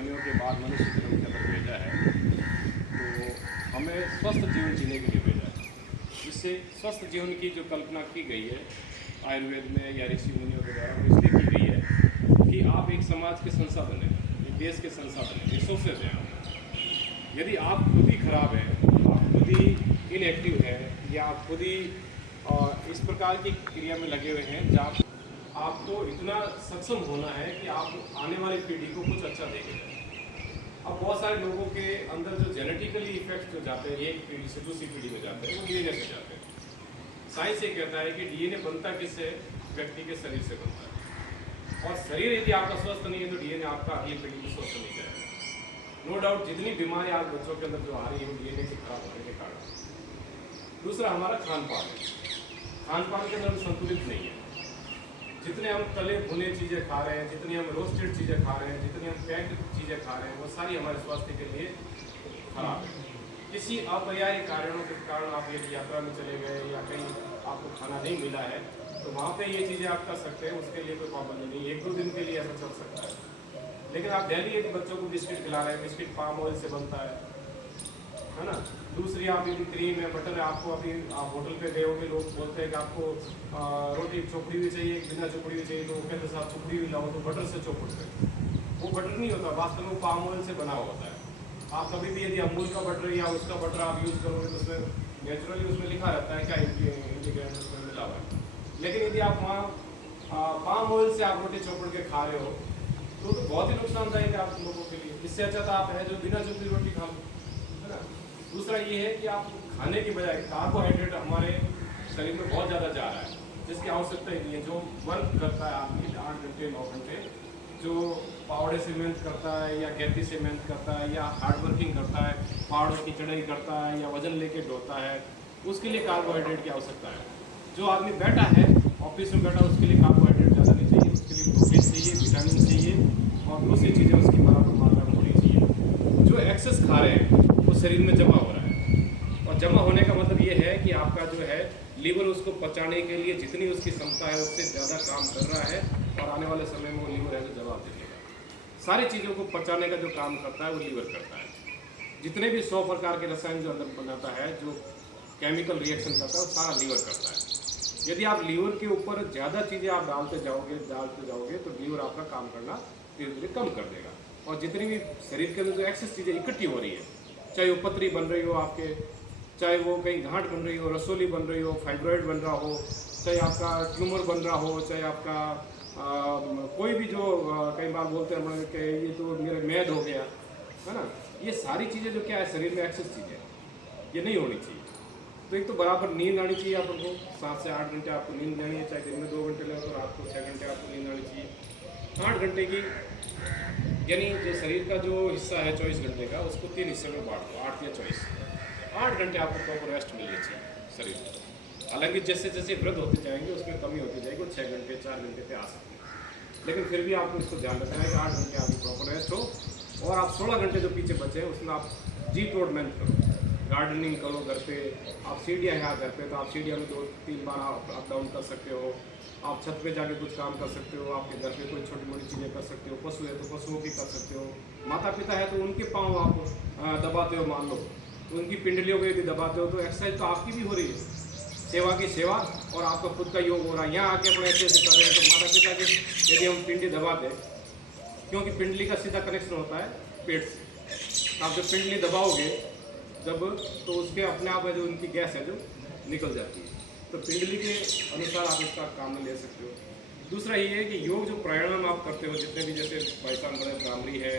योनियों के बाद मनुष्य की धरती पर भेजा है, तो हमें स्वस्थ जीवन जीने के लिए भेजा है। जिससे स्वस्थ जीवन की जो कल्पना की गई है आयुर्वेद में या ऋषि मुनियों के द्वारा, वो इसलिए की गई है कि आप एक समाज के संसाधन हैं, एक देश के संसाधन हैं, रिसोर्सेज हैं आप। यदि आप खुद ही खराब हैं, आप खुद ही इनएक्टिव हैं, या आप खुद ही इस प्रकार की क्रिया में लगे हुए हैं जहाँ आपको इतना सक्षम होना है कि आप आने वाली पीढ़ी को कुछ अच्छा दे के जाए। अब बहुत सारे लोगों के अंदर जो जेनेटिकली इफेक्ट जो जाते हैं एक पीढ़ी से दूसरी पीढ़ी में जाते हैं, वो डीएनए से जाते हैं। साइंस ये कहता है कि डीएनए बनता किससे? व्यक्ति के शरीर से बनता है। और शरीर यदि आपका स्वस्थ नहीं है तो डीएनए आपका अगली पीढ़ी में स्वस्थ नहीं जाएगा। नो डाउट जितनी बीमारी आज बच्चों के अंदर जो आ रही है वो डीएनए के खराब होने के कारण। दूसरा हमारा खान पान है। खान पान के अंदर संतुलित नहीं है। जितने हम तले भुने चीज़ें खा रहे हैं, जितनी हम रोस्टेड चीज़ें खा रहे हैं, जितनी हम पैक्ड चीज़ें खा रहे हैं, वो सारी हमारे स्वास्थ्य के लिए खराब है। किसी अपरिहार्य कारणों के कारण आप एक यात्रा में चले गए या कहीं आपको खाना नहीं मिला है, तो वहाँ पे ये चीज़ें आप कर सकते हैं, उसके लिए कोई पाबंदी नहीं। 1-2 दिन के लिए ऐसा चल सकता है। लेकिन आप डेली यदि बच्चों को बिस्किट खिला रहे हैं, बिस्किट पाम ऑयल से बनता है ना। दूसरी आप यदि क्रीम है, बटर है, आपको अभी आप होटल पे गए होंगे, लोग बोलते हैं कि आपको रोटी चोपड़ी हुई चाहिए, बिना चोपड़ी हुई चाहिए, तो वो कहते हैं साहब चोपड़ी हुई लाओ, तो बटर से चोपड़ते हैं। वो बटर नहीं होता, वास्तव में पाम ऑयल से बना होता है। आप कभी भी यदि अमूल का बटर या उसका बटर आप यूज़ करोगे तो उसमें नेचुरली उसमें लिखा रहता है क्या इंग्रीडिएंट उसमें मिला हुआ है। लेकिन यदि आप वहाँ पाम ऑयल से आप रोटी चोपड़ के खा रहे हो तो बहुत ही नुकसानदायक है आप लोगों के लिए। इससे अच्छा तो आप है जो बिना चोपड़ी रोटी खा लो, है ना। दूसरा ये है कि आप खाने की बजाय कार्बोहाइड्रेट हमारे शरीर में बहुत ज़्यादा जा रहा है, जिसकी आवश्यकता ही नहीं है। जो वर्क करता है आदमी 8 घंटे 9 घंटे, जो पावड़े से मेहनत करता है या गैती से मेहनत करता है या हार्ड वर्किंग करता है, पहाड़ों की चढ़ाई करता है या वजन लेके ढोता है, उसके लिए कार्बोहाइड्रेट की आवश्यकता है। जो आदमी बैठा है ऑफिस में बैठा, उसके लिए कार्बोहाइड्रेट ज़्यादा नहीं चाहिए, उसके लिए प्रोटीन चाहिए, विटामिन चाहिए और दूसरी चीज़ें उसकी बराबर मात्रा में होनी चाहिए। जो एक्सेस खा रहे हैं वो शरीर में जमा हो रहा है, और जमा होने का मतलब ये है कि आपका जो है लीवर उसको पचाने के लिए जितनी उसकी क्षमता है उससे ज़्यादा काम कर रहा है, और आने वाले समय में वो लीवर है जो जवाब दे देगा। सारी चीज़ों को पचाने का जो काम करता है वो लीवर करता है। जितने भी 100 प्रकार के रसायन जो अंदर बनाता है, जो केमिकल रिएक्शन करता है, वो सारा लीवर करता है। यदि आप लीवर के ऊपर ज़्यादा चीज़ें आप डालते जाओगे तो लीवर आपका काम करना धीरे धीरे कम कर देगा। और जितनी भी शरीर के अंदर जो एक्सेस चीज़ें इकट्ठी हो रही है, चाहे वो पथरी बन रही हो आपके, चाहे वो कहीं गांठ बन रही हो, रसोली बन रही हो, फाइब्रॉइड बन रहा हो, चाहे आपका ट्यूमर बन रहा हो, चाहे आपका कोई भी जो कई बार बोलते हैं कि ये तो मेरे मैद हो गया, है ना। ये सारी चीज़ें जो क्या है शरीर में एक्सेस चीज़ें, ये नहीं होनी चाहिए। तो एक तो बराबर नींद आनी चाहिए अपन को, 7 से 8 घंटे आपको नींद लेनी है, चाहे दिन में 2 घंटे ले तो रात को 6 घंटे आपको नींद आनी चाहिए। 8 घंटे की यानी जो शरीर का जो हिस्सा है 24 घंटे का, उसको 3 हिस्से में बांट दो, 8 या 24। 8 घंटे आपको प्रॉपर रेस्ट मिलनी चाहिए शरीर को। हालांकि जैसे जैसे वृद्ध होते जाएंगे उसमें कमी होती जाएगी, 6 घंटे 4 घंटे पे आ सकते हैं। लेकिन फिर भी आपको इसको ध्यान रखना है कि 8 घंटे आपकी प्रॉपर रेस्ट हो, और आप 16 घंटे जो पीछे बचे हैं उसमें आप जी तोड़ मेहनत करो, गार्डनिंग करो घर पे। आप सीढ़ियाँ हैं घर पे, तो आप सीढ़ियाँ में 2-3 बार आप अप डाउन कर सकते हो। आप छत पे जाके कुछ काम कर सकते हो, आपके घर पे कोई छोटी मोटी चीज़ें कर सकते हो। पशु है तो पशुओं की कर सकते हो, माता पिता है तो उनके पाँव आप दबाते हो, मान लो उनकी पिंडलियों को यदि दबाते हो तो एक्सरसाइज तो आपकी भी हो रही है, सेवा की सेवा, और आपका खुद का योग हो रहा है। यहाँ आके अपने ऐसे ऐसे कर रहे हैं तो माता पिता के यदि हम पिंडी दबा दें, क्योंकि पिंडली का सीधा कनेक्शन होता है पेट से, आप जब पिंडली दबाओगे जब, तो उसके अपने आप है जो उनकी गैस है जो निकल जाती है। तो पिंडली के अनुसार आप इसका काम ले सकते हो। दूसरा ये है कि योग जो प्राणायाम आप करते हो, जितने भी जैसे भाई साहब बड़े ब्राह्मणी है,